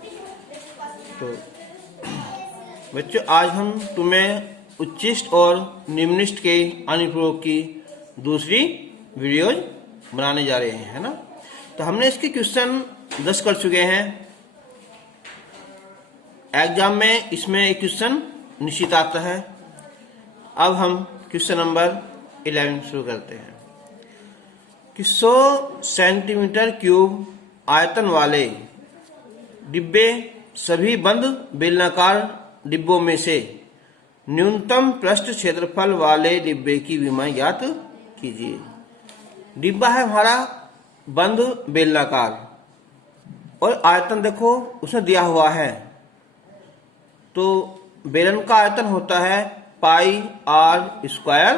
तो बच्चों, आज हम तुम्हें उच्चिष्ट और निम्निष्ट के अनुप्रयोग की दूसरी वीडियोज बनाने जा रहे हैं, है ना। तो हमने इसके क्वेश्चन 10 कर चुके हैं। एग्जाम में इसमें एक क्वेश्चन निश्चित आता है। अब हम क्वेश्चन नंबर 11 शुरू करते हैं कि 100 सेंटीमीटर क्यूब आयतन वाले डिब्बे सभी बंद बेलनाकार डिब्बों में से न्यूनतम पृष्ठ क्षेत्रफल वाले डिब्बे की विमाएं ज्ञात कीजिए। डिब्बा है हमारा बंद बेलनाकार और आयतन देखो उसमें दिया हुआ है। तो बेलन का आयतन होता है पाई आर स्क्वायर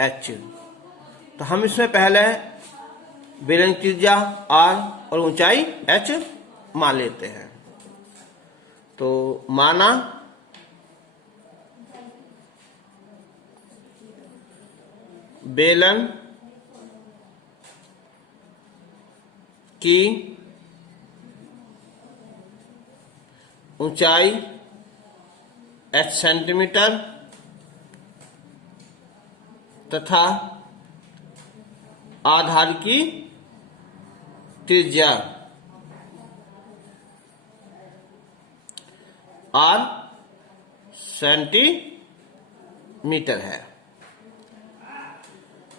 एच। तो हम इसमें पहले बेलन की त्रिज्या आर और ऊंचाई एच मान लेते हैं। तो माना बेलन की ऊंचाई h सेंटीमीटर तथा आधार की त्रिज्या r सेंटीमीटर है।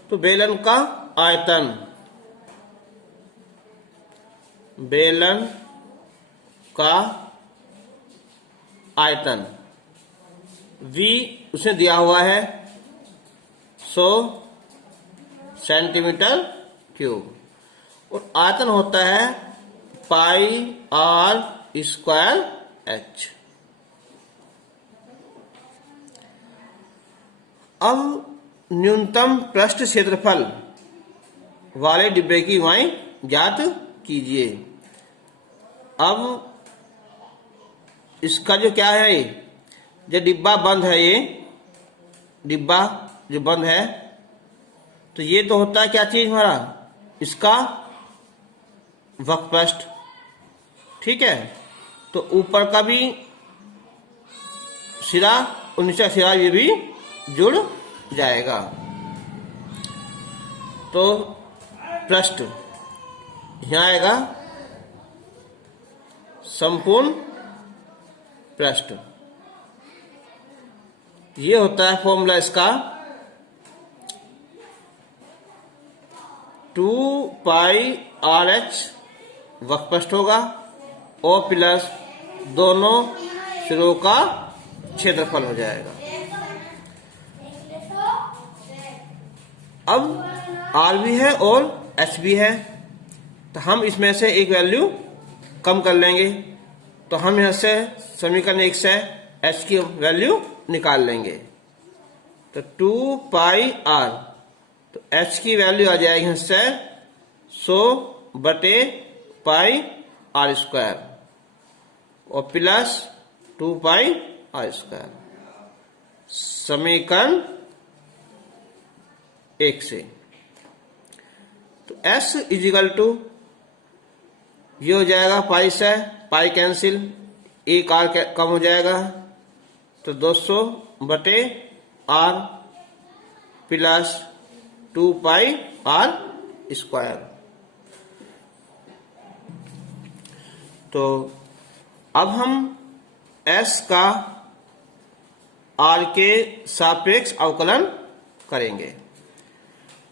तो बेलन का आयतन, बेलन का आयतन V उसे दिया हुआ है 100 सेंटीमीटर क्यूब और आयतन होता है पाई आर स्क्वायर एच। अब न्यूनतम पृष्ठ क्षेत्रफल वाले डिब्बे की विमाएं ज्ञात कीजिए। अब इसका जो क्या है, ये डिब्बा बंद है, ये डिब्बा जो बंद है, तो ये तो होता है क्या चीज हमारा, इसका वक्र पृष्ठ, ठीक है। तो ऊपर का भी सिरा और नीचे सिरा ये भी जुड़ जाएगा। तो पृष्ठ यहां आएगा संपूर्ण पृष्ठ। ये होता है फॉर्मूला इसका 2 पाई आर एच वक्र पृष्ठ होगा और प्लस दोनों सिरों का क्षेत्रफल हो जाएगा। अब आर भी है और एच भी है, तो हम इसमें से एक वैल्यू कम कर लेंगे। तो हम यहां से समीकरण 1 से एच की वैल्यू निकाल लेंगे। तो 2 पाई आर, तो एच की वैल्यू आ जाएगी यहां से 100 बटे पाई आर स्क्वायर और प्लस 2 पाई आर स्क्वायर, समीकरण 1 से। तो S इजिकल टू ये हो जाएगा पाई से पाई कैंसिल, एक आर कम हो जाएगा, तो 200 बटे R plus 2 pi R square. तो अब हम S का R के सापेक्ष अवकलन करेंगे।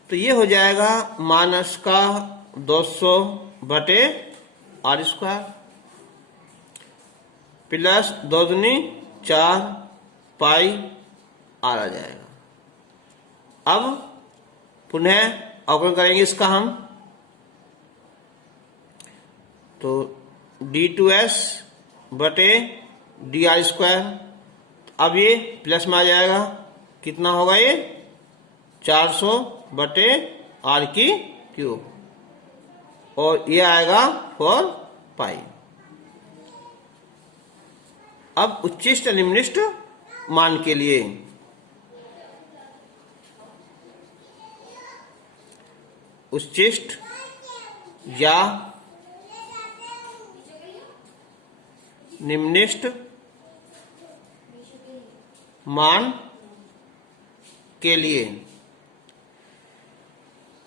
तो ये हो जाएगा माइनस का 200 बटे आर स्क्वायर प्लस 2 दूनी 4 पाई आर आ जाएगा। अब पुनः अवकलन करेंगे इसका हम। तो d2s बटे डी आर स्क्वायर, अब ये प्लस में आ जाएगा, कितना होगा ये 400 बटे आर की क्यूब और ये आएगा 4 पाई। अब उच्चिष्ट निम्निष्ट मान के लिए उच्चिष्ट या निम्नलिखित मान के लिए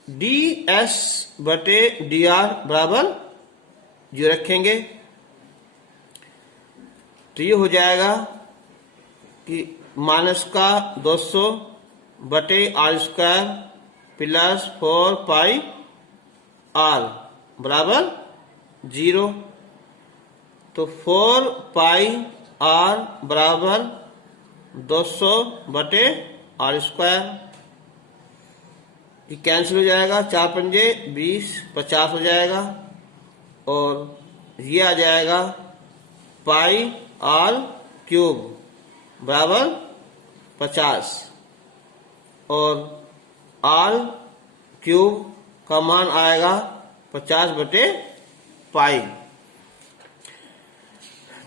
ds बटे dr बराबर 0 रखेंगे तो ये हो जाएगा कि माइनस का 200 बटे r स्क्वायर प्लस 4 पाई r बराबर 0। तो 4 पाई r बराबर 200 बटे r स्क्वायर, ये कैंसिल हो जाएगा, 4 पंजे 20, 50 हो जाएगा और ये आ जाएगा पाई r क्यूब बराबर 50 और r क्यूब का मान आएगा 50 बटे पाई।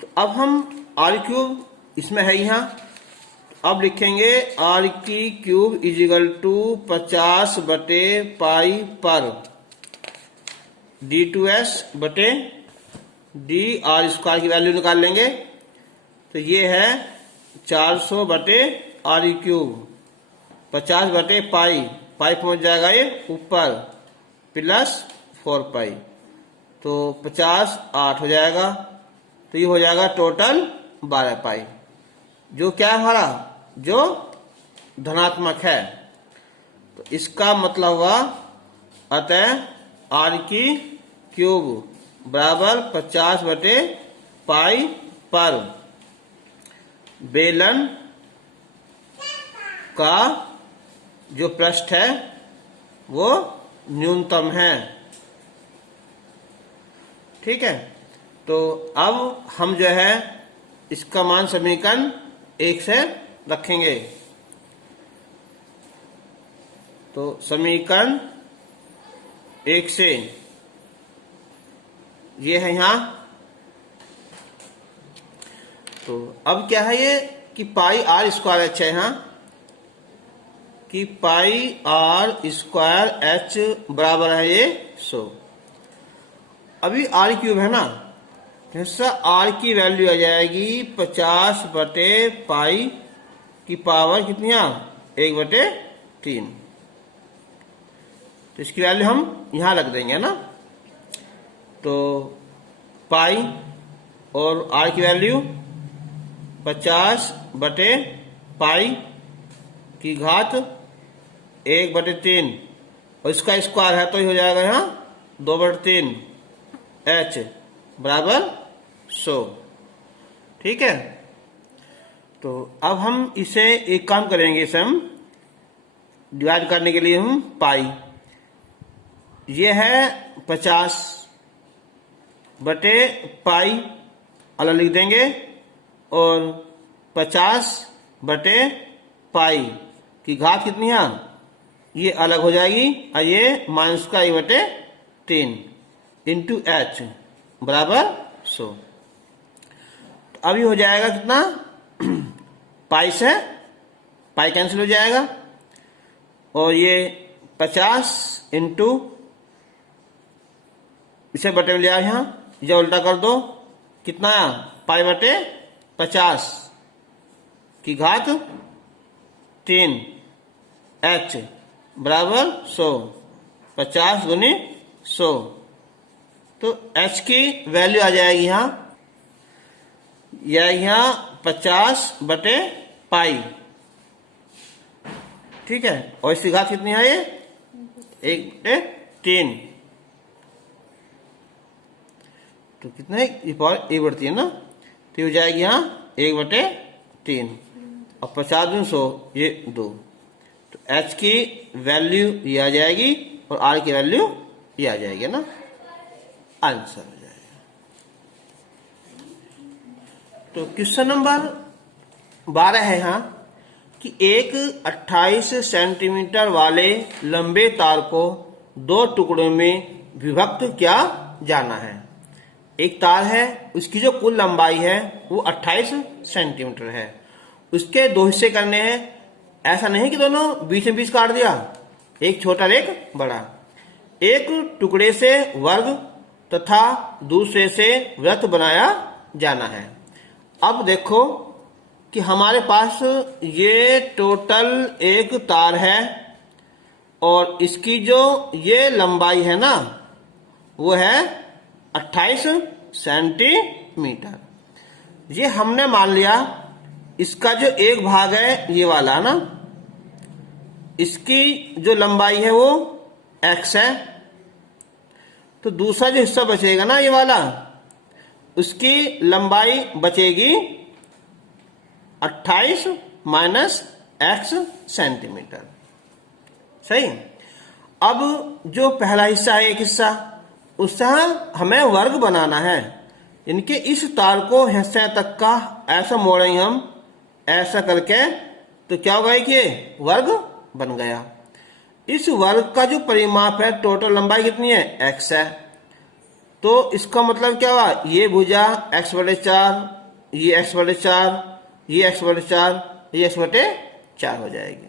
तो अब हम r क्यूब इसमें है यहाँ, अब लिखेंगे r की क्यूब इजिकल टू 50 बटे पाई पर d2s बटे डी आर स्क्वायर की वैल्यू निकाल लेंगे। तो ये है 400 बटे r क्यूब 50 बटे पाई, पाई पहुंच जाएगा ये ऊपर प्लस 4 पाई, तो 50 8 हो जाएगा। तो ये हो जाएगा टोटल 12 पाई, जो क्या है हमारा, जो धनात्मक है। तो इसका मतलब हुआ अतः r की क्यूब बराबर 50 बटे पाई पर बेलन का जो पृष्ठ है वो न्यूनतम है। ठीक है, तो अब हम जो है इसका मान समीकरण 1 से रखेंगे। तो समीकरण 1 से ये है यहाँ। तो अब क्या है ये कि पाई आर स्क्वायर एच है यहाँ, कि पाई आर स्क्वायर एच बराबर है ये 100। अभी आर क्यूब है ना, जैसा आर की वैल्यू आ जाएगी 50 बटे पाई की पावर कितनी, 1 बटे 3। तो इसकी वैल्यू हम यहां रख देंगे ना। तो पाई और आर की वैल्यू 50 बटे पाई की घात 1 बटे 3 और इसका स्क्वायर है तो ये हो जाएगा यहाँ 2 बटे 3 एच बराबर 100। ठीक है, तो अब हम इसे एक काम करेंगे, इसे हम डिवाइड करने के लिए हम पाई, ये है 50 बटे पाई अलग लिख देंगे और 50 बटे पाई की घात कितनी है, ये अलग हो जाएगी और ये माइनस का 1 बटे 3 इंटू एच बराबर 100। तो अभी हो जाएगा कितना, पाई से पाई कैंसिल हो जाएगा और ये 50 इंटू इसे बटे में लिया यहाँ, ये उल्टा कर दो, कितना पाई बटे 50 की घात 3 एच बराबर 100, 50 गुनी 100। तो h की वैल्यू आ जाएगी यहाँ 50 बटे पाई। ठीक है, और इसकी घात कितनी है, ये 1 बटे 3। तो कितना है, ये पावर 1 बढ़ती है ना, तो हो जाएगी यहाँ 1 बटे 3 और 50 गुना 100 ये 2। तो h की वैल्यू ये आ जाएगी और r की वैल्यू ये आ जाएगी ना, आंसर हो जाएगा। तो क्वेश्चन नंबर 12 है यहाँ कि एक 28 सेंटीमीटर वाले लंबे तार को 2 टुकड़ों में विभक्त किया जाना है। एक तार है, उसकी जो कुल लंबाई है वो 28 सेंटीमीटर है, उसके 2 हिस्से करने हैं। ऐसा नहीं कि दोनों 20 में 20 काट दिया, एक छोटा एक बड़ा। एक टुकड़े से वर्ग तथा दूसरे से वृत्त बनाया जाना है। अब देखो कि हमारे पास ये टोटल एक तार है और इसकी जो ये लंबाई है ना वो है 28 सेंटीमीटर। ये हमने मान लिया इसका जो एक भाग है ये वाला ना, इसकी जो लंबाई है वो x है, तो दूसरा जो हिस्सा बचेगा ना ये वाला, उसकी लंबाई बचेगी 28 माइनस x सेंटीमीटर। सही। अब जो पहला हिस्सा है एक हिस्सा, उससे हमें वर्ग बनाना है, यानी कि इस तार को हिस्से तक का ऐसा मोड़ेंगे हम ऐसा करके, तो क्या होगा कि ये वर्ग बन गया। इस वर्ग का जो परिमाप है टोटल लंबाई कितनी है x है, तो इसका मतलब क्या हुआ, ये भुजा x/4, ये x/4, ये x/4, ये x/4 हो जाएगी।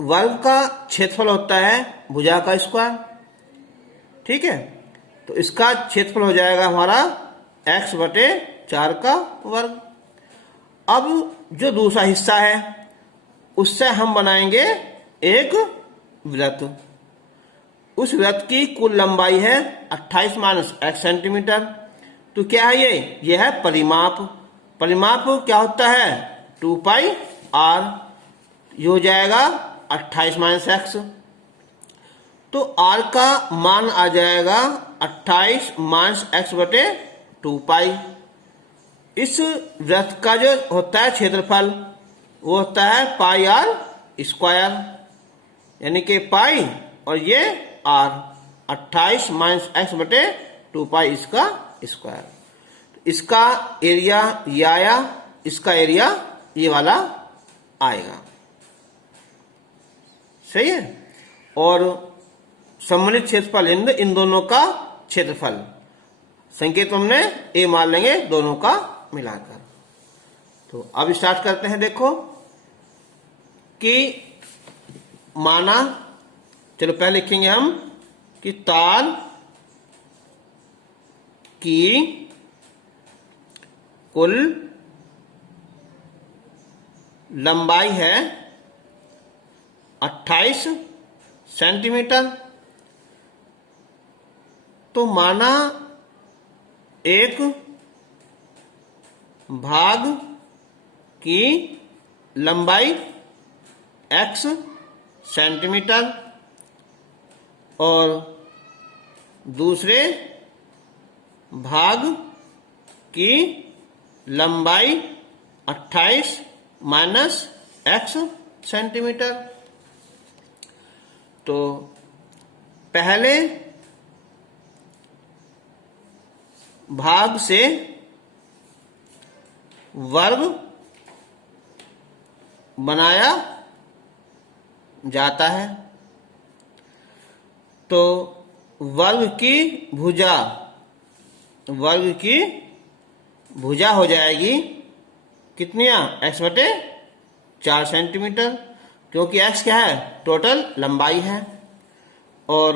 वर्ग का क्षेत्रफल होता है भुजा का स्क्वायर, ठीक है, तो इसका क्षेत्रफल हो जाएगा हमारा x/4 का वर्ग। अब जो दूसरा हिस्सा है उससे हम बनाएंगे एक वृत्त। उस वृत्त की कुल लंबाई है 28 माइनस x सेंटीमीटर। तो क्या है ये है परिमाप। परिमाप क्या होता है 2πr, ये हो जाएगा 28 माइनस x, तो r का मान आ जाएगा 28 माइनस x/2π। इस वृत्त का जो होता है क्षेत्रफल वो होता है πr², यानी कि पाई और ये r, 28 माइनस x/2π इसका स्क्वायर। इसका एरिया ये आया, इसका एरिया ये वाला आएगा। सही है। और सम्मिलित क्षेत्रफल इन दोनों का क्षेत्रफल, संकेत हमने ए मान लेंगे दोनों का मिलाकर। तो अब स्टार्ट करते हैं। देखो कि माना, चलो पहले लिखेंगे हम कि तार की कुल लंबाई है 28 सेंटीमीटर। तो माना एक भाग की लंबाई x सेंटीमीटर और दूसरे भाग की लंबाई 28 माइनस x सेंटीमीटर। तो पहले भाग से वर्ग बनाया जाता है, तो वर्ग की भुजा हो जाएगी कितनियां x/4 सेंटीमीटर, क्योंकि x क्या है टोटल लंबाई है। और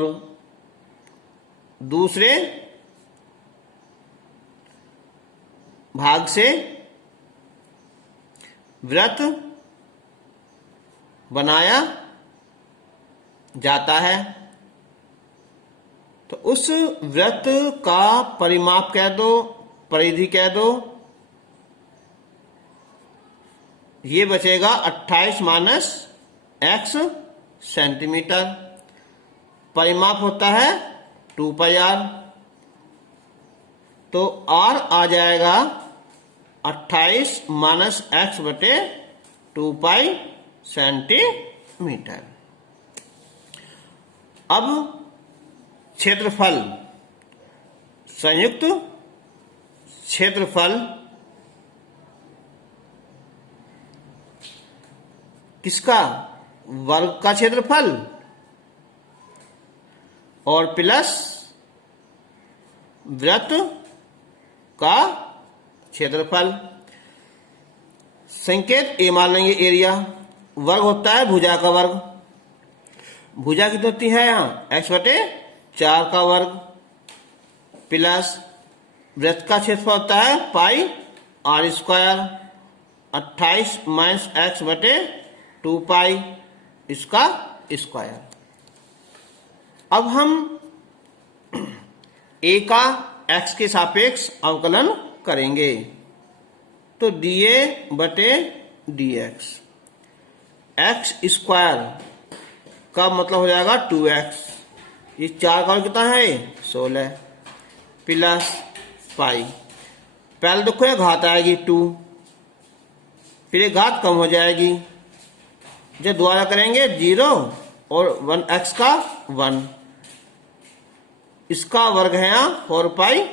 दूसरे भाग से वृत्त बनाया जाता है, तो उस वृत्त का परिमाप कह दो, परिधि कह दो, ये बचेगा 28 माइनस x सेंटीमीटर। परिमाप होता है 2πr, तो r आ जाएगा 28 माइनस x/2π सेंटीमीटर। अब क्षेत्रफल, संयुक्त क्षेत्रफल किसका, वर्ग का क्षेत्रफल और प्लस वृत्त का क्षेत्रफल। संकेत ए मान लेंगे एरिया। वर्ग होता है भुजा का वर्ग। भुजा कितनी होती है यहाँ x/4 का वर्ग प्लस वृत्त का क्षेत्रफल होता है पाई आर स्क्वायर, 28 माइनस एक्स बटे 2 पाई इसका स्क्वायर। अब हम ए का एक्स के सापेक्ष अवकलन करेंगे, तो डीए बटे डी एक्स, एक्स स्क्वायर का मतलब हो जाएगा 2x, ये 4 का कितना है 16 प्लस पाई, पहले देखो ये घात आएगी 2, फिर ये घात कम हो जाएगी, जब दोबारा करेंगे 0 और 1x का 1, इसका वर्ग है यहाँ 4 पाई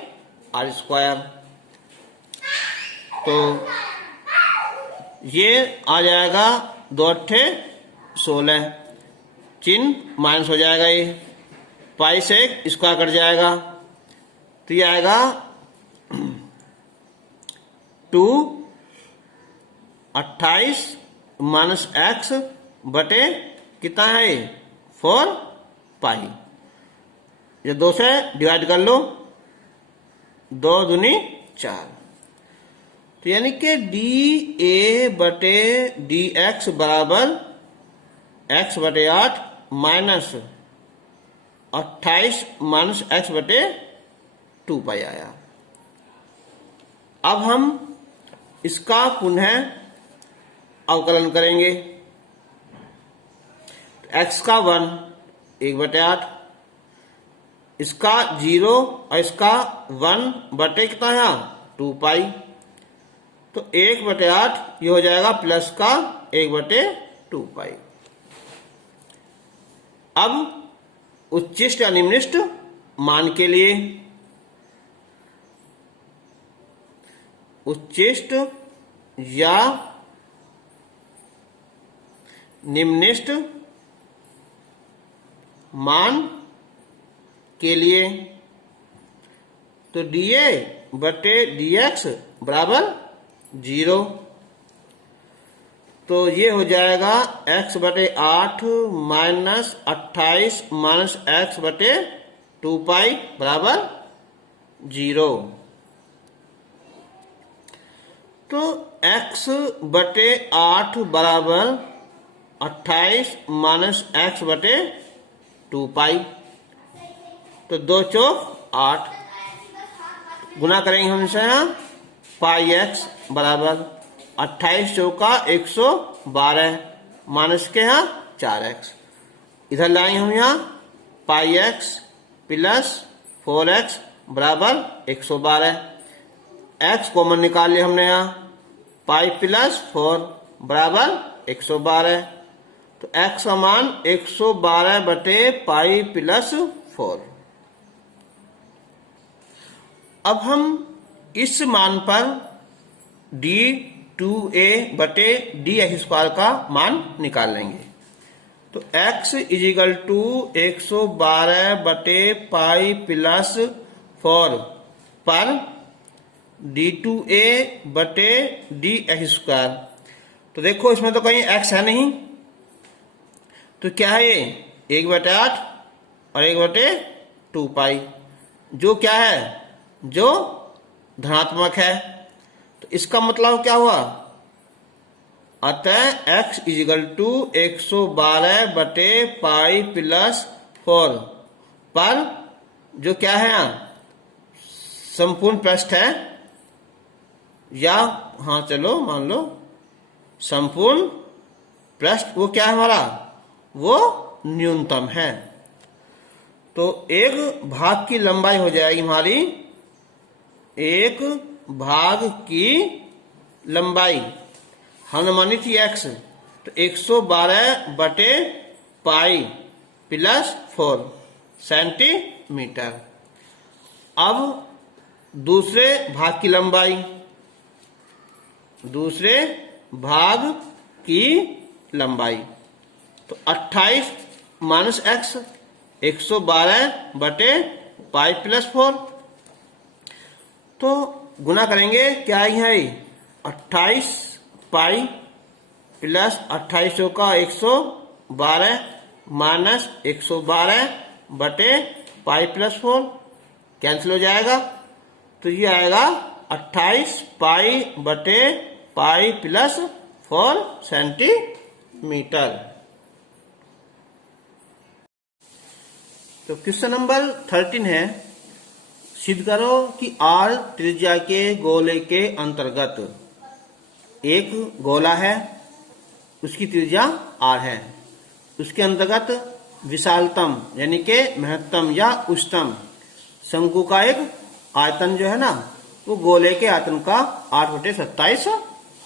आर स्क्वायर, तो ये आ जाएगा 2 अट्ठे 16, चिन्ह माइनस हो जाएगा, ये पाई से स्क्वायर कट जाएगा, तो ये आएगा 2 28 माइनस एक्स बटे कितना है 4 पाई, ये 2 से डिवाइड कर लो, 2 दूनी 4, तो यानी कि डी ए बटे डी एक्स बराबर एक्स बटे 8 माइनस 28 माइनस एक्स बटे 2 पाई आया। अब हम इसका पुनः अवकलन करेंगे, एक्स का 1 1 बटे 8, इसका 0 और इसका 1 बटे कितना है 2 पाई, तो 1 बटे 8 ये हो जाएगा प्लस का 1 बटे 2 पाई। अब उच्चिष्ट या निम्निष्ट मान के लिए, उच्चिष्ट या निम्निष्ट मान के लिए, तो डीए बटे डीएक्स बराबर 0, तो ये हो जाएगा x बटे 8 माइनस 28 माइनस एक्स बटे 2 पाई बराबर 0, तो x बटे 8 बराबर 28 माइनस एक्स बटे 2 पाई, तो 2 चौक 8, गुना करेंगे हम इसे यहाँ, पाई एक्स बराबर 28 चौका 112 माइनस के यहाँ 4x, इधर लाएंगे हम यहाँ पाई एक्स प्लस 4x बराबर 112, x कॉमन निकाल लिया हमने यहाँ, पाई प्लस 4 बराबर 112, तो x का मान 112 बटे पाई प्लस 4। अब हम इस मान पर d2a बटे डी एक्स स्क्वायर का मान निकाल लेंगे, तो x इजिकल टू 112 बटे पाई प्लस 4 पर d2a बटे डी एक्स स्क्वायर, तो देखो इसमें तो कहीं x है नहीं, तो क्या है ये 1 बटे 8 और 1 बटे 2 पाई, जो क्या है जो धनात्मक है, तो इसका मतलब क्या हुआ, अतः x इजिकल टू 112 बटे पाई प्लस 4 पर जो क्या है यहाँ संपूर्ण पृष्ठ है, या हाँ चलो मान लो संपूर्ण पृष्ठ वो क्या है हमारा, वो न्यूनतम है, तो एक भाग की लंबाई हो जाएगी हमारी, एक भाग की लंबाई हमने मानी थी x, तो 112 बटे पाई प्लस 4 सेंटीमीटर। अब दूसरे भाग की लंबाई, दूसरे भाग की लंबाई, तो 28 माइनस एक्स 112 बटे पाई प्लस 4, तो गुना करेंगे क्या है 28 पाई प्लस 28 का 112 माइनस 112 बटे पाई प्लस 4 कैंसिल हो जाएगा, तो ये आएगा 28 पाई बटे पाई प्लस 4 सेंटीमीटर। तो क्वेश्चन नंबर 13 है, सिद्ध करो कि आर त्रिज्या के गोले के अंतर्गत एक गोला है, उसकी त्रिज्या आर है, उसके अंतर्गत विशालतम यानी के महत्तम या उच्चतम शंकु का एक आयतन जो है ना, वो गोले के आयतन का 8/27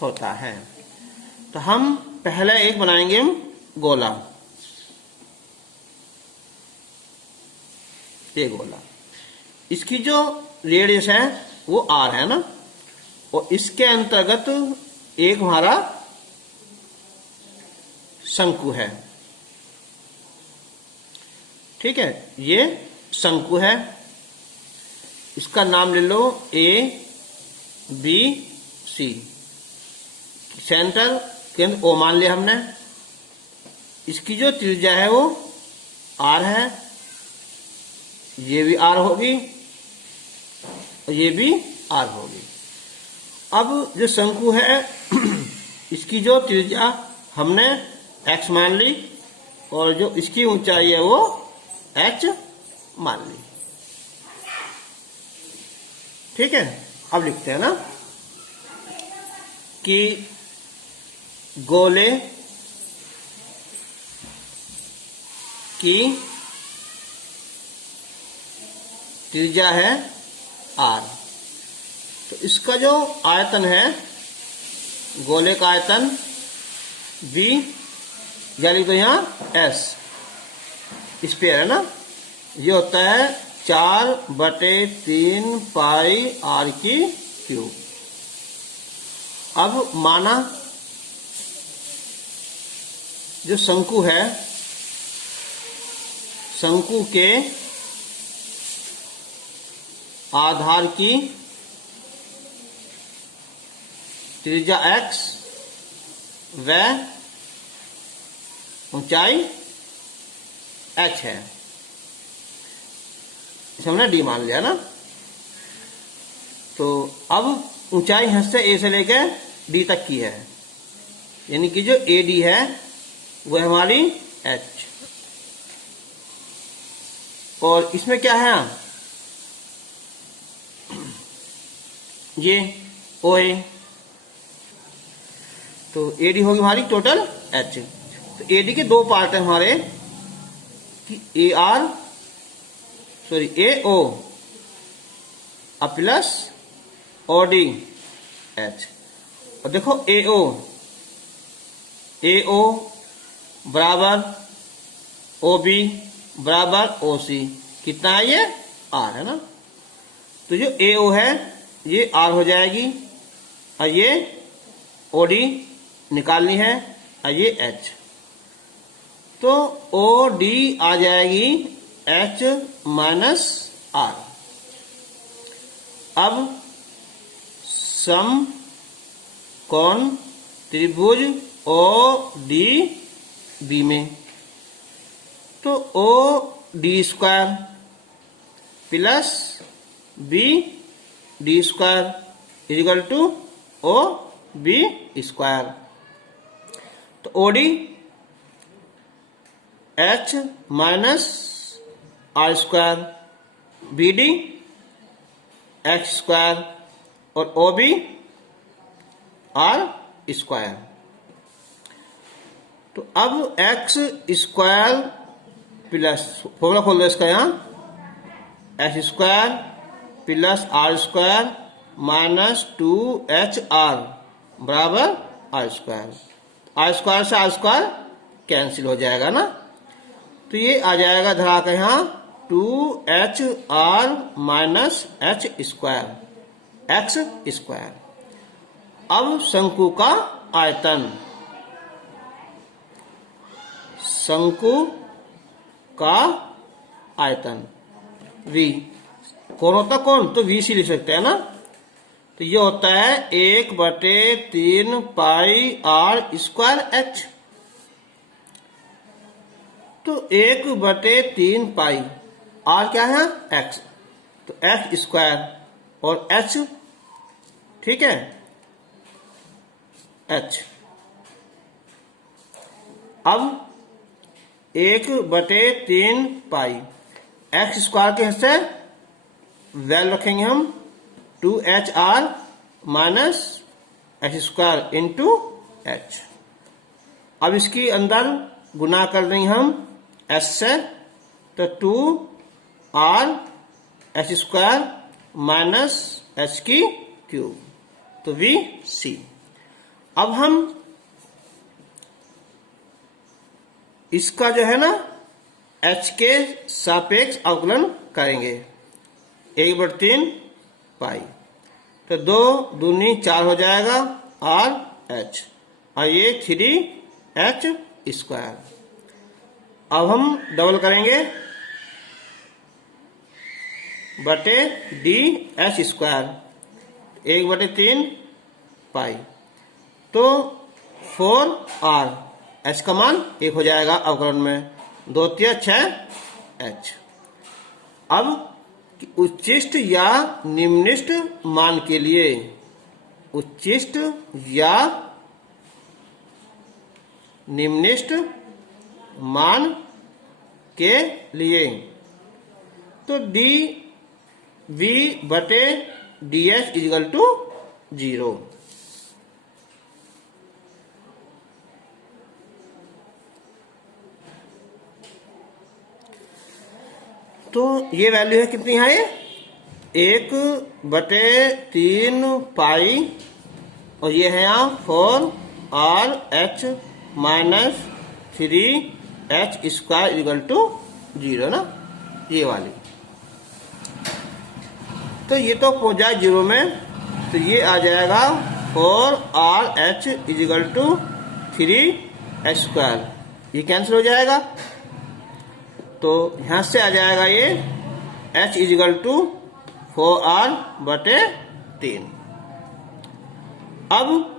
होता है। तो हम पहले एक बनाएंगे गोला, ये गोला, इसकी जो रेडियस है वो आर है ना, और इसके अंतर्गत एक हमारा शंकु है। ठीक है, ये शंकु है, इसका नाम ले लो ए बी सी। सेंटर केंद्र ओ मान लिया हमने। इसकी जो त्रिज्या है वो आर है, ये भी आर होगी और ये भी आर होगी। अब जो शंकु है इसकी जो त्रिज्या हमने x मान ली और जो इसकी ऊंचाई है वो h मान ली। ठीक है, अब लिखते हैं ना कि गोले की त्रिज्या है r, तो इसका जो आयतन है गोले का आयतन v, यानी तो यहाँ s स्क्वायर है ना, ये होता है 4/3 पाई r की क्यूब। अब माना जो शंकु है, शंकु के आधार की त्रिज्या x व ऊंचाई h है, इसे हमने d मान लिया ना। तो अब ऊंचाई h से a से लेकर d तक की है, यानी कि जो AD है वह हमारी h, और इसमें क्या है ये OA, तो AD होगी हमारी टोटल h। तो AD के दो पार्ट है हमारे कि AO प्लस OD h, और देखो AO बराबर OB बराबर OC, कितना है ये R है ना। तो जो AO है ये R हो जाएगी और ये OD निकालनी है और ये H, तो OD आ जाएगी H माइनस R। अब समकोण त्रिभुज ODB में, तो OD square plus BD square equal to OB square. तो OD H minus R square, BD H square और OB R स्क्वायर। तो अब x स्क्वायर प्लस, फॉर्मूला खोल दो इसका, यहाँ h square plus R square minus 2HR बराबर R square. R square से R स्क्वायर कैंसिल हो जाएगा ना, तो ये आ जाएगा धरा का यहाँ 2HR minus H square x square. अब शंकु का आयतन, शंकु का आयतन V, कौन होता कौन, तो VC लिख सकते हैं ना। तो ये होता है 1/3 पाई R स्क्वायर H, तो 1/3 पाई R क्या है x, तो H स्क्वायर और h, ठीक है, h। अब 1/3 पाई एक्स स्क्वायर के हिस्से वैल्यू रखेंगे हम 2HR minus x square into H. अब इसकी अंदर गुना कर देंगे हम s से, तो 2R H square minus H की क्यूब, तो VC। अब हम इसका जो है ना h के सापेक्ष अवकलन करेंगे 1/3 पाई, तो 2 दूनी 4 हो जाएगा RH, और ये 3H स्क्वायर। अब हम डबल करेंगे बटे DH स्क्वायर 1/3 पाई, तो 4R, h का मान 1 हो जाएगा अवकलन में, 2 3 6H। अब उच्चिष्ट या निम्निष्ट मान के लिए, उच्चिष्ट या निम्निष्ट मान के लिए, तो dV/dH = 0। तो ये वैल्यू है कितनी है, 1/3 पाई, और ये है यहाँ 4RH माइनस 3H स्क्वायर = 0 ना, ये वाली। तो ये तो पहुंच जाए 0 में, तो ये आ जाएगा 4RH = 3H स्क्वायर, ये कैंसिल हो जाएगा, तो यहां से आ जाएगा ये H = 4R/3। अब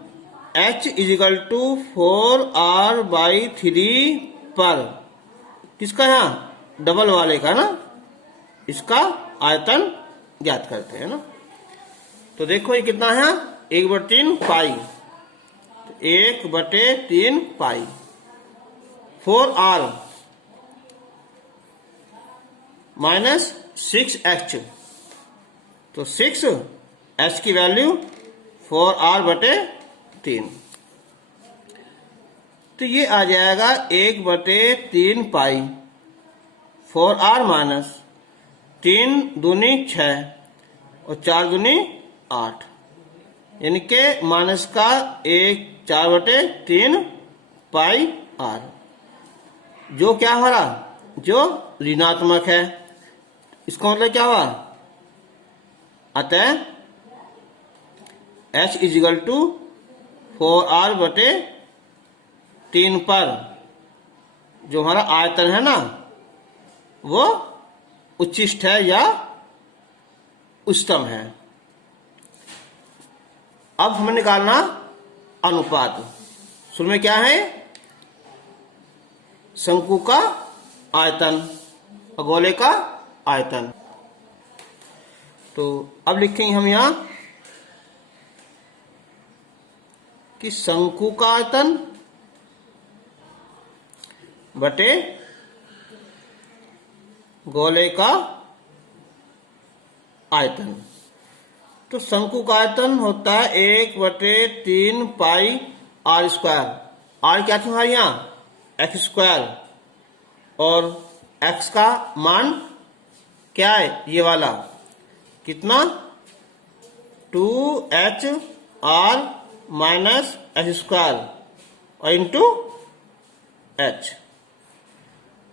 H = 4R/3 पर किसका, यहाँ डबल वाले का ना, इसका आयतन ज्ञात करते हैं ना। तो देखो ये कितना है, 1/3 पाई, 1/3 पाई 4R माइनस 6H, तो 6H की वैल्यू 4R/3, तो ये आ जाएगा 1/3 पाई 4R माइनस 3 दूनी 6 और 4 दूनी 8, यानी के माइनस का 4/3 पाई R, जो क्या हो रहा, जो ऋणात्मक है। इसका मतलब क्या हुआ, अतः H = 4R/3 पर जो हमारा आयतन है ना, वो उच्चिष्ट है या उच्चतम है। अब हमें निकालना अनुपात। शुरू में क्या है, शंकु का आयतन और गोले का आयतन। तो अब लिखेंगे हम यहां कि शंकु का आयतन बटे गोले का आयतन। तो शंकु का आयतन होता है 1/3 पाई R स्क्वायर। R क्या था यहाँ, एक्स स्क्वायर, और x का मान क्या है, ये वाला कितना, 2HR माइनस एक्स स्क्वायर और इंटू H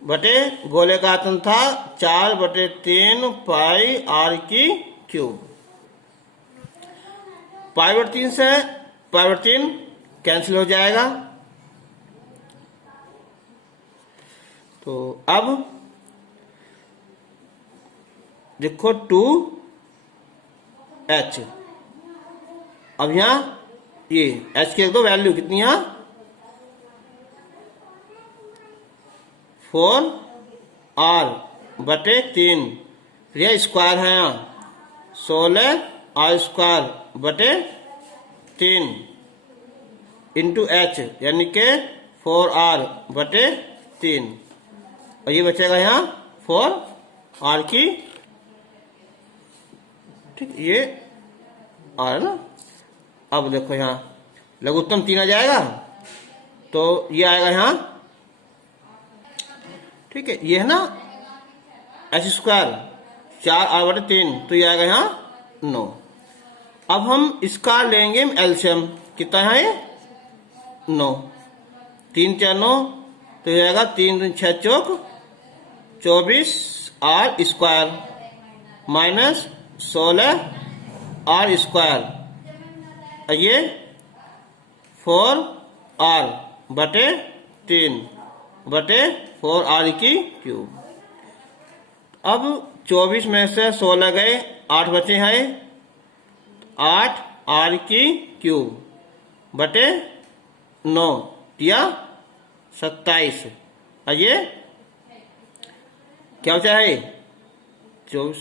बटे गोले का आयतन था 4/3 पाई R की क्यूब। π/3 से π/3 कैंसिल हो जाएगा। तो अब देखो 2H, अब यहां ये H की दो वैल्यू कितनी है, 4R/3, यह स्क्वायर है यहाँ 16 आर स्क्वायर बटे 3 इंटू एच यानी के 4r बटे 3 और ये बचेगा यहाँ 4r की, ठीक, ये r है ना। अब देखो यहाँ लघुत्तम 3 आ जाएगा तो ये आएगा यहाँ, ठीक है, ये है ना एच स्क्वायर 4r बटे 3 तो ये आएगा यहाँ 9। अब हम इसका लेंगे एलसीएम, कितना है ये 9, 3 4 9 तो ये आएगा 3 3 6 चौक 24 r square minus 16 r square, ये 4r बटे 3 बटे 4r की क्यूब। अब 24 में से 16 गए 8 बचे हैं, 8r की क्यूब बटे 9 या 27, और ये क्या बचा है 24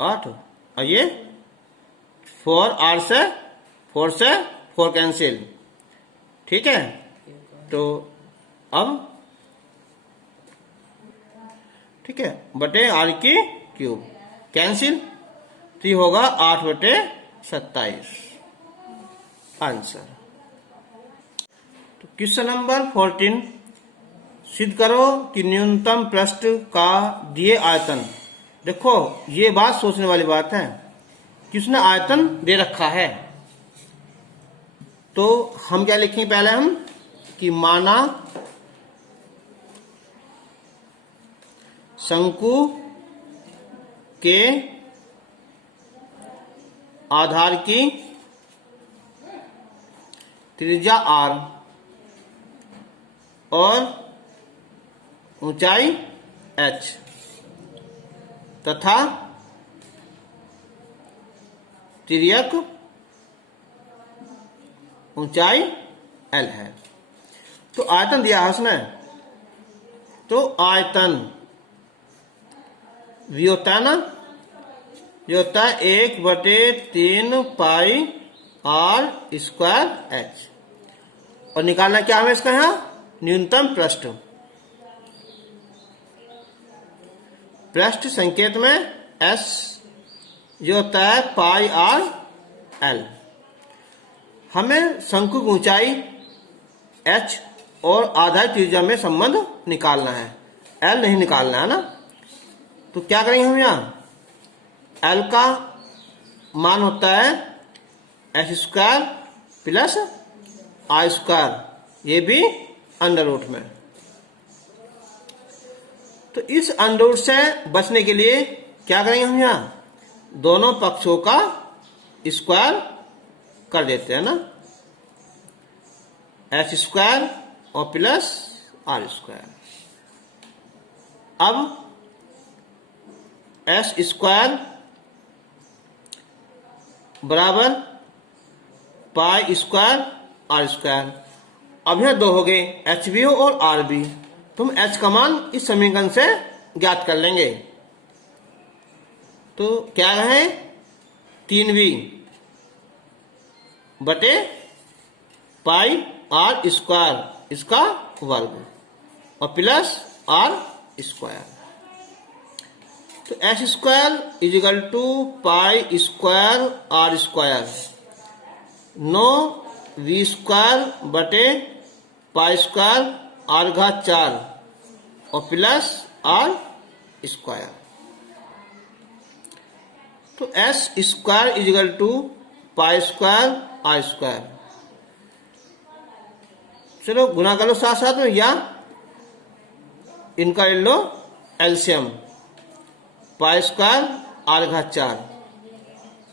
8 और ये 4r से 4 कैंसिल, ठीक है। तो अब ठीक है बटे r की क्यूब कैंसिल, तो ये होगा 8 बटे 27 आंसर। तो क्वेश्चन नंबर 14, सिद्ध करो कि न्यूनतम पृष्ठ का दिए आयतन। देखो ये बात सोचने वाली बात है कि उसने आयतन दे रखा है, तो हम क्या लिखेंगे पहले हम कि माना शंकु के आधार की त्रिज्या r और ऊंचाई h तथा तिर्यक ऊंचाई l है। तो आयतन दिया है उसने, तो आयतन v होता है ना, ये होता है 1/3 पाई r स्क्वायर h, और निकालना क्या हमें इसका यहाँ न्यूनतम पृष्ठ। पृष्ठ संकेत में s जो होता है पाई r l। हमें शंकु की ऊंचाई h और आधार त्रिज्या में संबंध निकालना है, l नहीं निकालना है ना। तो क्या करेंगे हम यहाँ l का मान होता है h square plus r square, ये भी अंडर रूट में। तो इस अंडर रूट से बचने के लिए क्या करेंगे हम यहाँ दोनों पक्षों का स्क्वायर कर देते हैं ना, h स्क्वायर और प्लस r स्क्वायर। अब s स्क्वायर बराबर पाई स्क्वायर r स्क्वायर। अब यह दो हो गए h भी हो और r भी, तो हम h का मान इस समीकरण से ज्ञात कर लेंगे। तो क्या है 3v बटे पाई r स्क्वायर इसका वर्ग और प्लस r स्क्वायर। तो H square equal to pi square r square, 9v square बटे पाई स्क्वायर r घात 4 और प्लस r स्क्वायर। तो S square equal to pi square r square. चलो गुना कर लो साथ साथ में, या इनका ले लो एलसीएम, पाई स्क्वायर r घात 4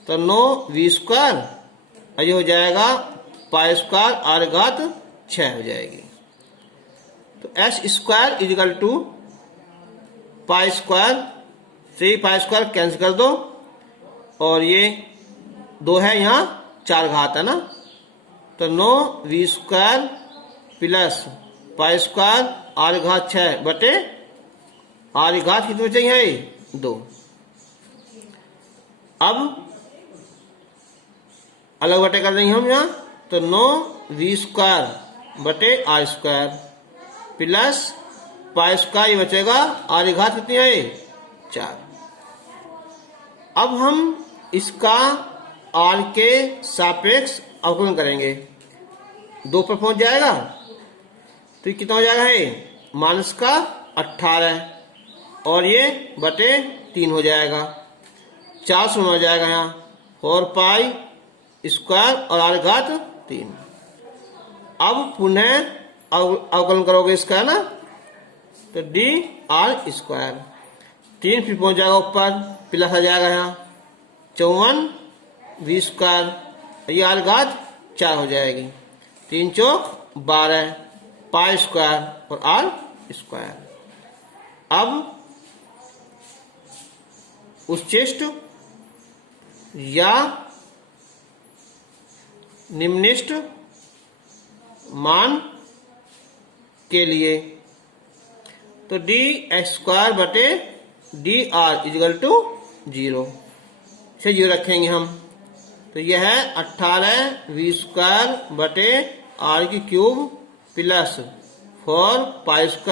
तो 9v स्क्वायर, ये हो जाएगा पाई स्क्वायर r घात 6 हो जाएगी। तो S square equal to pi square से पाई स्क्वायर कैंसिल कर दो, और ये 2 है यहाँ 4 घात है ना, तो 9v square plus pi square r घात 6 बटे r घात कितने चाहिए 2। अब अलग बटे कर देंगे हम यहाँ, तो 9v² बटे r² प्लस π² ये बचेगा, r की घात कितनी है 4। अब हम इसका r के सापेक्ष अवकलन करेंगे, 2 पर पहुंच जाएगा तो ये कितना हो जाएगा है -18 और ये बटे 3 हो जाएगा, 4 से हो जाएगा यहाँ 4π² और r घात 3। अब पुनः अवकलन करोगे इसका ना, तो dr², 3 फिर पहुंच जाएगा ऊपर, प्लस आ जाएगा यहाँ 54v², ये r घात 4 हो जाएगी, 3 चौक 12 π² और r²। अब उच्चेष्ट या निम्निष्ट मान के लिए तो dx² बटे dr इक्वल टू 0 से 0 रखेंगे हम, तो यह है 18v² बटे r³ plus 4π²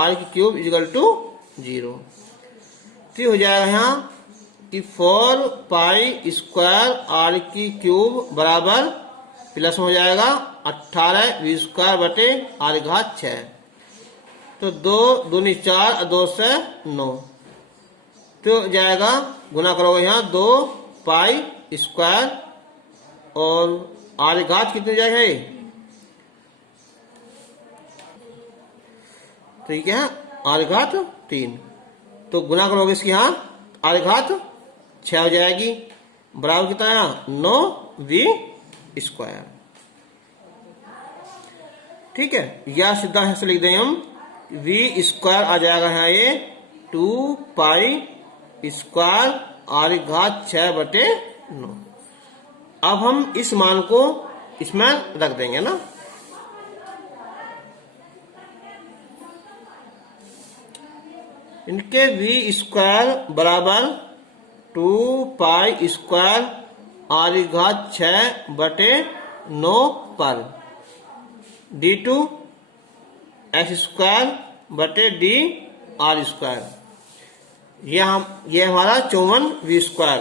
r³ equal to 0। तो हो जाएगा यहाँ कि 4π² r³ बराबर प्लस हो जाएगा 18v² बटे r घात 6, तो 2 दूनी 4 और 2 से 9, तो जाएगा गुना करोगे यहाँ 2π² और r घात कितनी जाएगा, तो ये क्या है r घात 3, तो गुना करोगे इसकी यहाँ r घात 6 हो जाएगी, बराबर कितना है 9v²। ठीक है, या सीधा ऐसे लिख देंगे हम v² आ जाएगा यहाँ ये 2π² r घात 6 बटे 9। अब हम इस मान को इसमें रख देंगे ना, इनके v² बराबर 2π² r घात 6 बटे 9 पर d2 x² बटे dr², ये हमारा 54v²,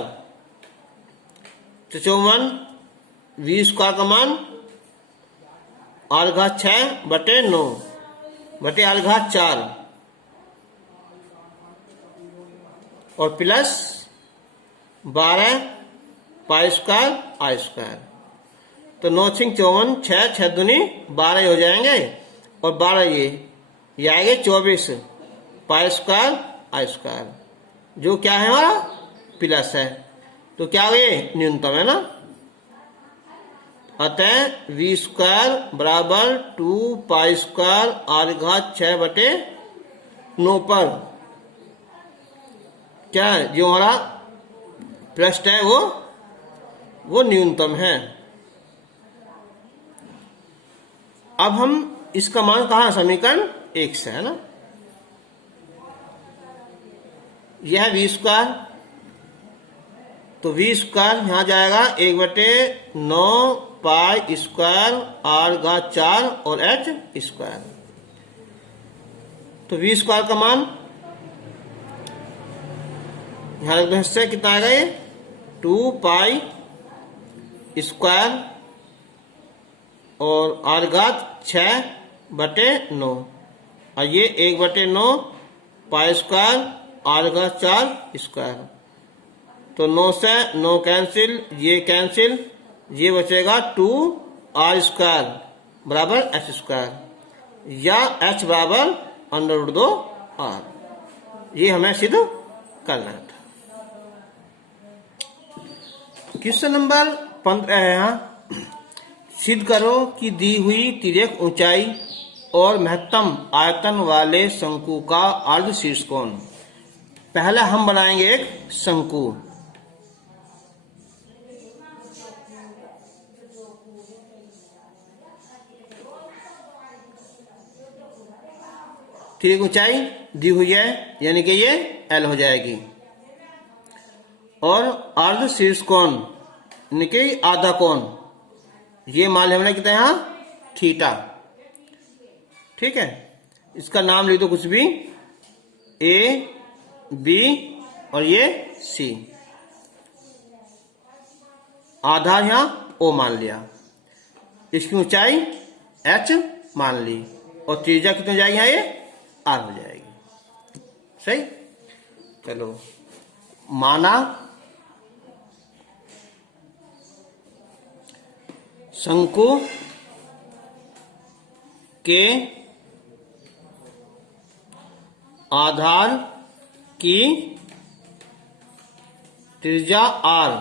तो 54v² का मान r घात 6 बटे 9 बटे r घात 4 और प्लस 12π² r², तो 9 6 54, 6 6 दूनी 12 हो जाएंगे और 12 ये आएंगे 24π² r², जो क्या है हमारा प्लस है, तो क्या हो गए न्यूनतम है ना। अतः v² बराबर 2π² r घात 6 बटे 9 पर क्या है, जो हमारा पृष्ठ है वो न्यूनतम है। अब हम इसका मान कहा, समीकरण 1 से है ना, यह है v², तो v² यहां जाएगा 1/9π² r घात 4 और h², तो v² का मान यहां रख दो, हिस्से कितना आएगा ये 2π² और r घात 6 बटे 9 और ये 1/9π² r घात 4², तो 9 से 9 कैंसिल, ये कैंसिल, ये बचेगा 2r² बराबर h², या h बराबर √2r, ये हमें सिद्ध करना था। क्वेश्चन नंबर 15 है यहाँ, सिद्ध करो कि दी हुई तिर्यक ऊंचाई और महत्तम आयतन वाले शंकु का अर्ध शीर्ष कोण। पहले हम बनाएंगे एक शंकु, तिर्यक ऊंचाई दी हुई है यानी कि ये L हो जाएगी, और अर्ध शीर्ष कोण यानी कि आधा कोण, ये मान लिया हमने कितना यहाँ थीटा। ठीक है, इसका नाम लिख दो कुछ भी, ए बी और ये सी। आधा यहाँ ओ मान लिया, इसकी ऊंचाई एच मान ली और त्रिज्या कितनी जाएगी यहाँ, ये आर हो जाएगी। सही, चलो माना शंकु के आधार की त्रिज्या आर,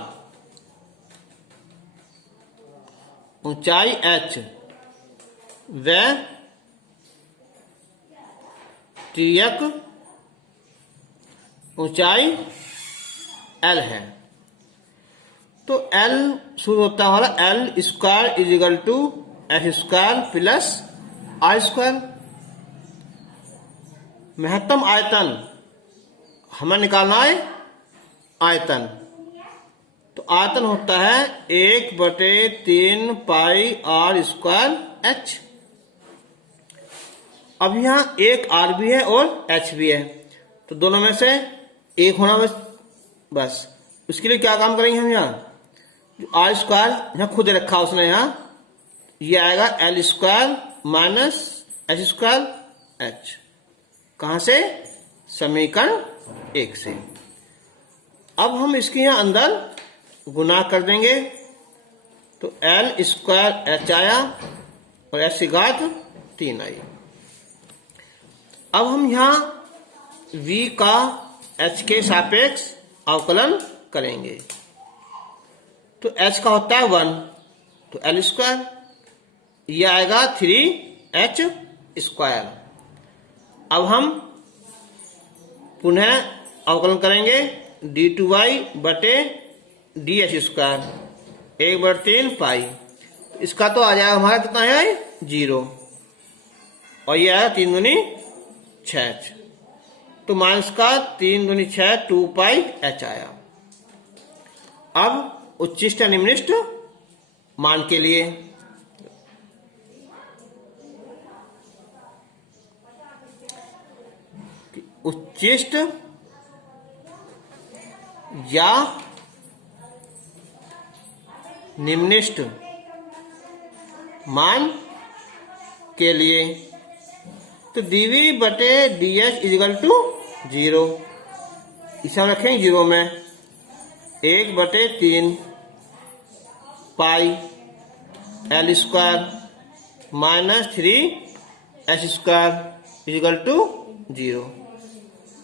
ऊंचाई एच व त्रियक ऊंचाई एल है। तो एल शुरू होता है हमारा L square is equal to H square plus R square. महत्तम आयतन हमें निकालना है आयतन, तो आयतन होता है 1/3 पाई आर स्क्वायर एच। अब यहां एक आर भी है और एच भी है, तो दोनों में से एक होना बस। उसके लिए क्या काम करेंगे हम, यहाँ जो आर स्क्वायर यहाँ खुद रखा उसने, यहाँ ये आएगा L square minus H square H. कहां से, समीकरण 1 से। अब हम इसके यहाँ अंदर गुना कर देंगे, तो एल स्क्वायर एच आया और एच की घात 3 आई। अब हम यहां v का h के सापेक्ष अवकलन करेंगे, तो h का होता है 1, तो एल स्क्वायर, यह आएगा 3h स्क्वायर। अब हम पुनः अवकलन करेंगे d2y बटे डी एच स्क्वायर 1/3 पाई। इसका तो आ जाएगा हमारा कितना है 0, और ये आया 3 दूनी 6, तो माइनस का 3 दूनी 6 2 पाई एच आया। अब उच्चिष्ट निम्निष्ट मान के लिए उच्चिष्ट या निम्निष्ट मान के लिए, तो dv बटे ds इजिकल टू 0, इसे हम रखेंगे 0 में, 1/3 pi L square minus 3h square equal to 0,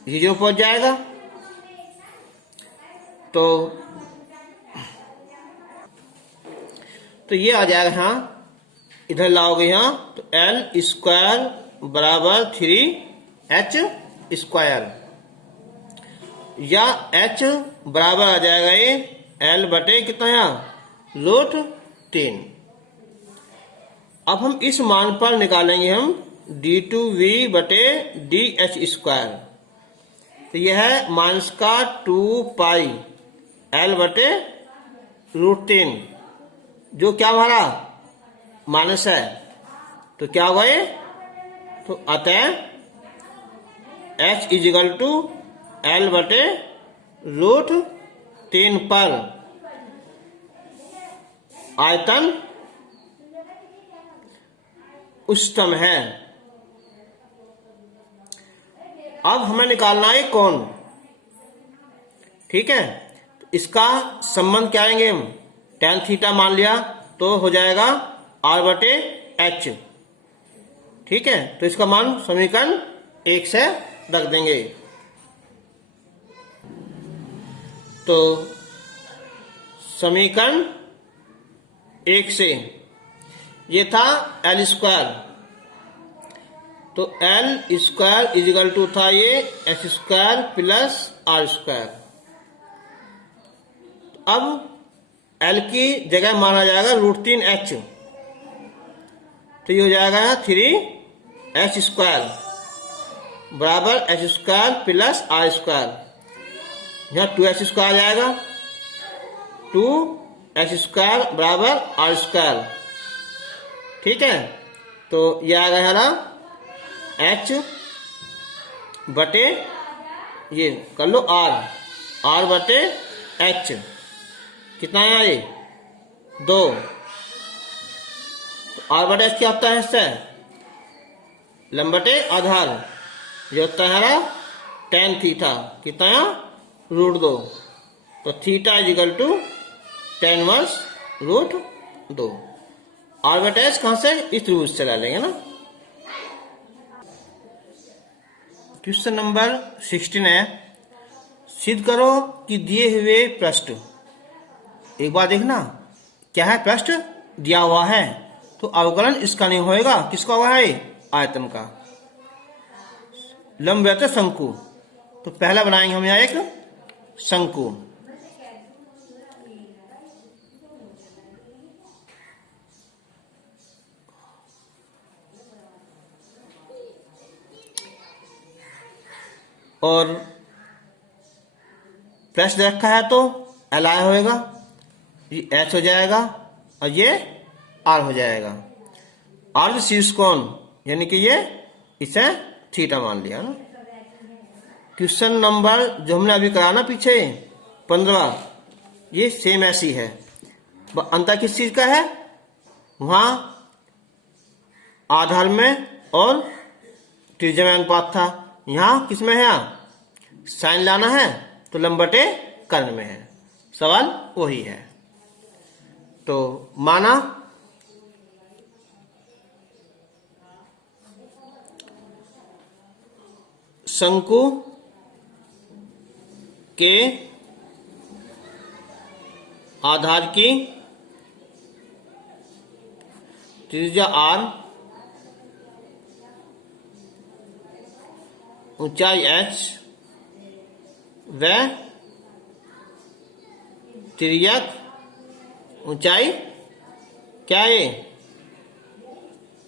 ये 0 पहुंच जाएगा। तो ये आ जाएगा, यहाँ इधर लाओगे यहाँ, तो एल स्क्वायर बराबर 3h स्क्वायर, या h बराबर आ जाएगा ये l बटे कितना यहाँ √3। अब हम इस मान पर निकालेंगे हम d2v बटे dh स्क्वायर, तो यह है माइनस का 2 पाई l बटे √3, जो क्या हमारा माइनस है, तो क्या होगा ये, तो अतः h इजिकल टू l बटे √3 पर आयतन उच्चतम है। अब हमें निकालना है कोण, ठीक है, तो इसका संबंध क्या आएंगे हम, tan थीटा मान लिया तो हो जाएगा r बटे h, ठीक है, तो इसका मान समीकरण 1 से रख देंगे। तो समीकरण 1 से ये था एल स्क्वायर, तो एल स्क्वायर इजिकल टू था ये H square plus R square. अब एल की जगह माना जाएगा √3h, तो ये हो जाएगा 3h स्क्वायर बराबर H square plus R square, यहाँ 2h स्क्वायर आ जाएगा, 2 एच स्क्वायर बराबर आर स्क्वायर। ठीक है, तो यह आ गया हमारा एच बटे ये कर लो आर बटे एच। कितना है ये 2। तो आर बटे एच क्या होता है इससे लंबटे आधार, ये होता है हमारा tan थीटा। कितना है √2। तो theta is equal to tan inverse √2। R बटे एच कहां से इस त्रिभुज से ला लेंगे ना। क्वेश्चन नंबर 16 है, सिद्ध करो कि दिए हुए पृष्ठ, एक बार देखना क्या है, पृष्ठ दिया हुआ है तो अवकलन इसका नहीं होएगा, किसका हुआ है आयतन का। लंबवत शंकु, तो पहला बनाएंगे हम यहाँ एक शंकु। और पृष्ठ रखा है तो एल आई होएगा, ये एच हो जाएगा और ये आर हो जाएगा। अर्ध शीर्ष कोण यानी कि ये इसे थीटा मान लिया ना। क्वेश्चन नंबर जो हमने अभी करा ना पीछे 15, ये सेम ऐसी है। अंतर किस चीज का है, वहां आधार में और त्रिज्या में अनुपात था, यहां किसमें है साइन लाना है तो लंबटे कर्ण में है। सवाल वही है। तो माना शंकु के आधार की त्रिज्या r, ऊंचाई h व तिर्यक ऊंचाई क्या है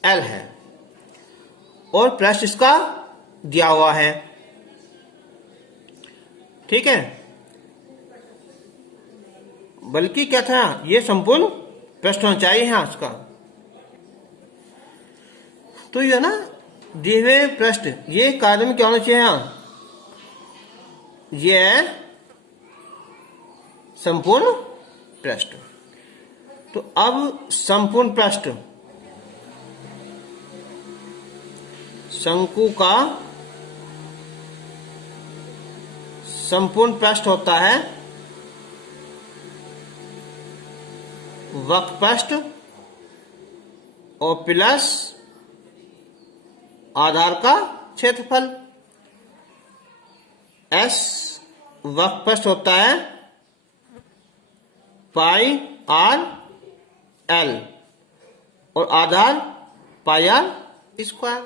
l है, और पृष्ठ इसका दिया हुआ है। ठीक है, बल्कि क्या था, ये संपूर्ण पृष्ठ होना चाहिए यहाँ उसका। तो ये ना दिए हुए पृष्ठ, ये कार्य में क्या होना चाहिए यहाँ, ये है संपूर्ण पृष्ठ। तो अब संपूर्ण पृष्ठ शंकु का संपूर्ण पृष्ठ होता है वक्र पृष्ठ और प्लस आधार का क्षेत्रफल। एस वक्र पृष्ठ होता है पाई आर एल और आधार पाई आर स्क्वायर।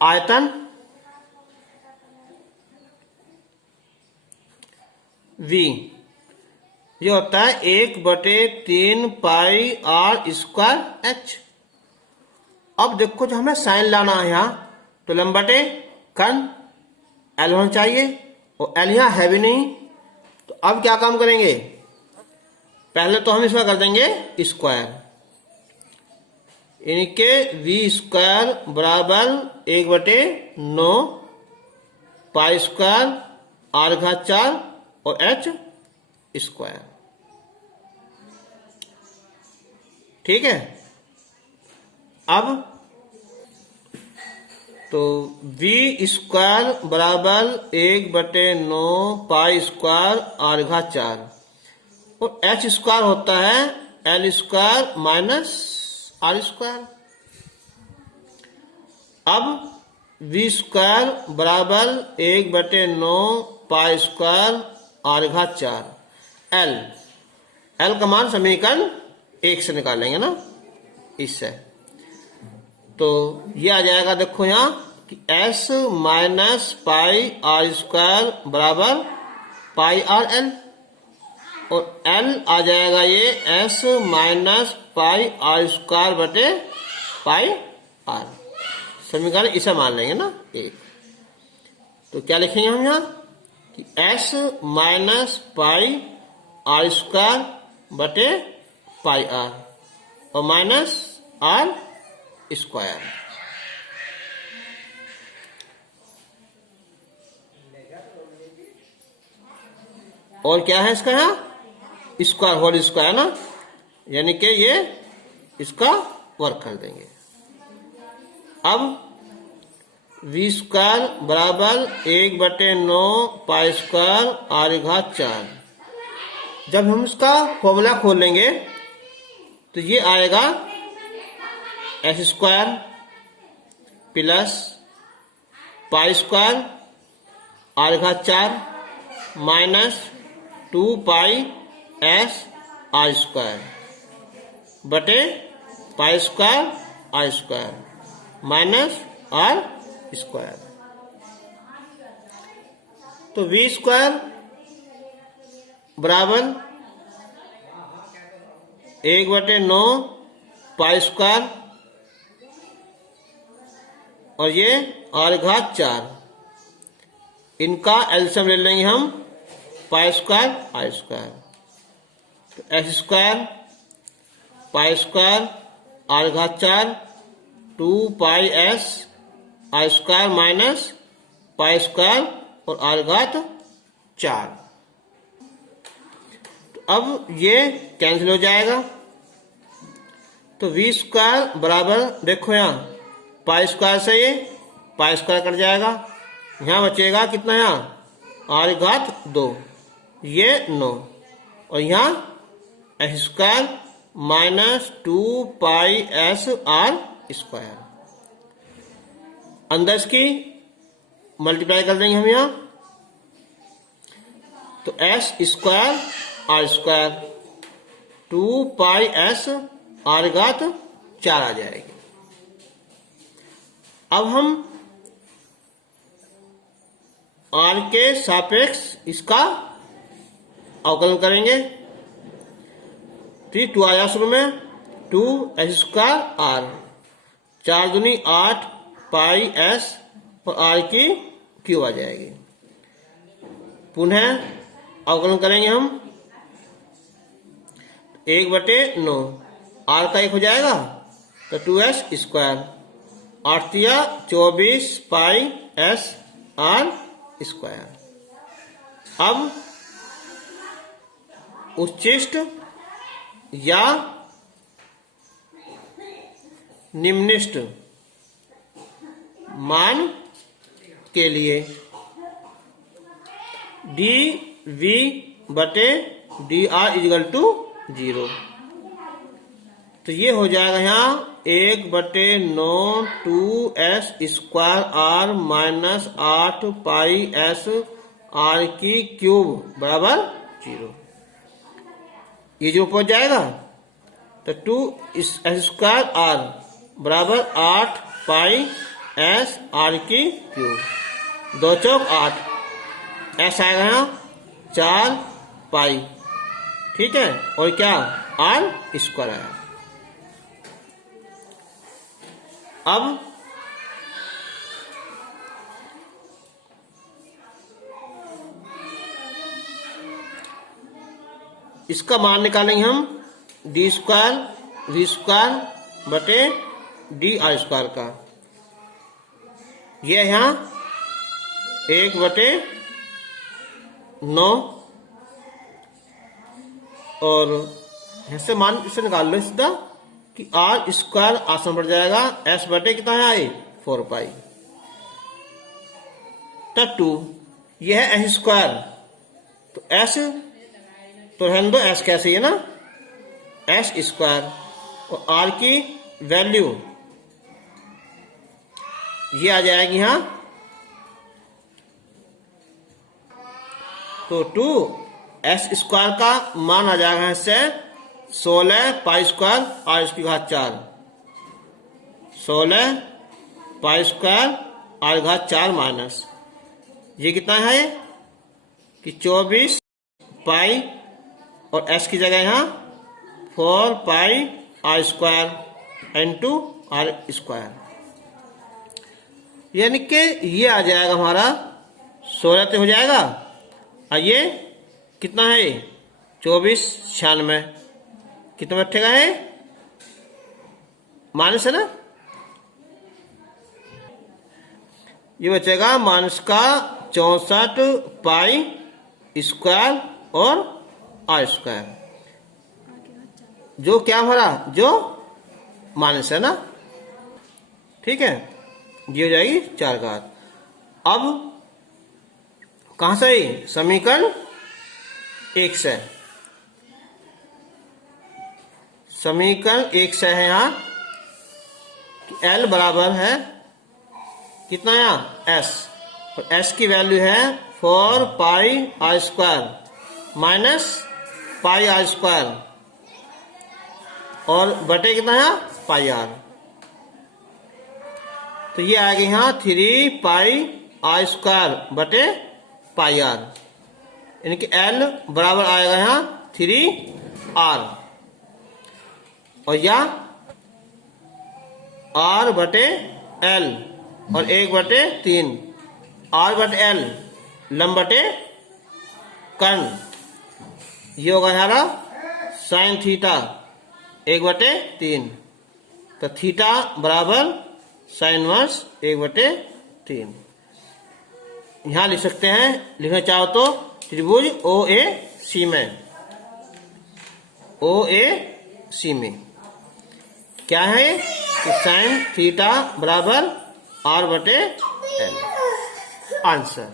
आयतन V ये होता है 1/3 पाई आर स्क्वायर एच। अब देखो जो हमें साइन लाना है यहाँ, तो लंबटे कर्ण एल होना चाहिए और एल यहाँ है भी नहीं। तो अब क्या काम करेंगे, पहले तो हम इसमें कर देंगे स्क्वायर, यानी के वी स्क्वायर बराबर 1/9 पाई स्क्वायर आर घात 4 और एच स्क्वायर। ठीक है, अब तो वी स्क्वायर बराबर 1/9 पाई स्क्वायर आर घात 4 और एच स्क्वायर होता है L square minus R square. अब वी स्क्वायर बराबर 1/9 पाई स्क्वायर आर घात 4 एल का मान समीकरण 1 से निकालेंगे ना इससे। तो ये आ जाएगा, देखो यहाँ कि S minus pi R square बराबर पाई आर एल और एल आ जाएगा ये S minus pi R square बटे पाई आर। समीकरण इसे मान लेंगे ना 1। तो क्या लिखेंगे हम यहाँ कि S minus pi R square बटे पाई आर और माइनस आर स्क्वायर। और क्या है इसका यहाँ स्क्वायर होल स्क्वायर ना, यानी कि ये इसका वर्क कर देंगे। अब वी स्क्वायर बराबर 1/9 पाई स्क्वायर आर घात 4। जब हम इसका फॉर्मूला खोल लेंगे तो ये आएगा S square plus pi square R घात 4 minus 2 pi S R square बटे pi square R square minus R square. तो वी स्क्वायर बराबर 1/9 पाई स्क्वायर और ये आर घात 4, इनका एलसीएम ले लेंगे हम पाई स्क्वायर आर स्क्वायर। तो S square pi square R घात 4 2 pi S R square minus pi square और आर घात 4। तो अब ये कैंसिल हो जाएगा। तो वी स्क्वायर बराबर देखो यहाँ पाई स्क्वायर से ये पाई स्क्वायर कट जाएगा, यहाँ बचेगा कितना, यहाँ आर घात 2 ये 9 और यहाँ S square minus 2 pi S R square. अंदर इसकी मल्टीप्लाई कर देंगे हम यहाँ, तो S square R square 2 pi S R घात 4 आ जाएगी। अब हम आर के सापेक्ष इसका अवकलन करेंगे। फिर 2 आया शुरू में, 2 एस स्क्वायर आर 4 दूनी 8 पाई एस और आर की क्यूब आ जाएगी। पुनः अवकलन करेंगे हम 1/9 आर का 1 हो जाएगा तो 2s स्क्वायर 8 या 24 पाई एस आर स्क्वायर। अब उच्चिष्ट या निम्निष्ट मान के लिए डी वी बटे डी आर इजिकल टू 0। तो ये हो जाएगा यहाँ 1/9 2s स्क्वायर आर माइनस 8 पाई एस आर की क्यूब बराबर 0। ये जो पहुंच जाएगा तो 2 एस स्क्वायर आर बराबर 8 पाई एस आर की क्यूब 2 चौक 8 एस आएगा यहाँ 4 पाई, ठीक है, और क्या आर स्क्वायर आया। अब इसका मान निकालेंगे हम डी स्क्वायर वी स्क्वायर बटे डी आर स्क्वायर का। यह यहाँ 1/9 और ऐसे मान इसे निकाल लो सीधा कि आर स्क्वायर आसान बढ़ जाएगा, एस बटे कितना है आई 4 पाई तब 2 यह है एस स्क्वायर तो एस तो रहने दो एस कैसे है ना एस स्क्वायर और आर की वैल्यू ये आ जाएगी यहाँ तो 2s स्क्वायर का मान आ जाएगा इससे 16 पाई स्क्वायर आर की घात 4 16 पाई स्क्वायर आर घात 4 माइनस ये कितना है कि 24 पाई और s की जगह यहाँ 4 pi R square into R square, यानी कि ये आ जाएगा हमारा 16 तो हो जाएगा और ये कितना है 24 96 कितना बैठेगा है? माइनस है ना, ये बचेगा माइनस का 64 पाई स्क्वायर और आर स्क्वायर, जो क्या हमारा जो माइनस है ना, ठीक है, ये हो जाएगी 4 घात। अब कहां से आई? समीकरण 1 से, समीकरण 1 से है यहाँ L बराबर है कितना यहाँ S, और S की वैल्यू है 4 pi R square minus pi R square, और बटे कितना है पाई आर, तो ये आ गई यहाँ 3 पाई आर स्क्वायर बटे पाई आर, यानी कि L बराबर आएगा यहाँ 3 आर, और या R बटे L और 1/3, R बटे L लंब बटे कर्ण, ये होगा हमारा साइन थीटा 1/3, तो थीटा बराबर साइन इनवर्स 1/3। यहां लिख सकते हैं, लिखना चाहो तो त्रिभुज OAC में, OAC में क्या है कि साइन थीटा बराबर R बटे L, आंसर।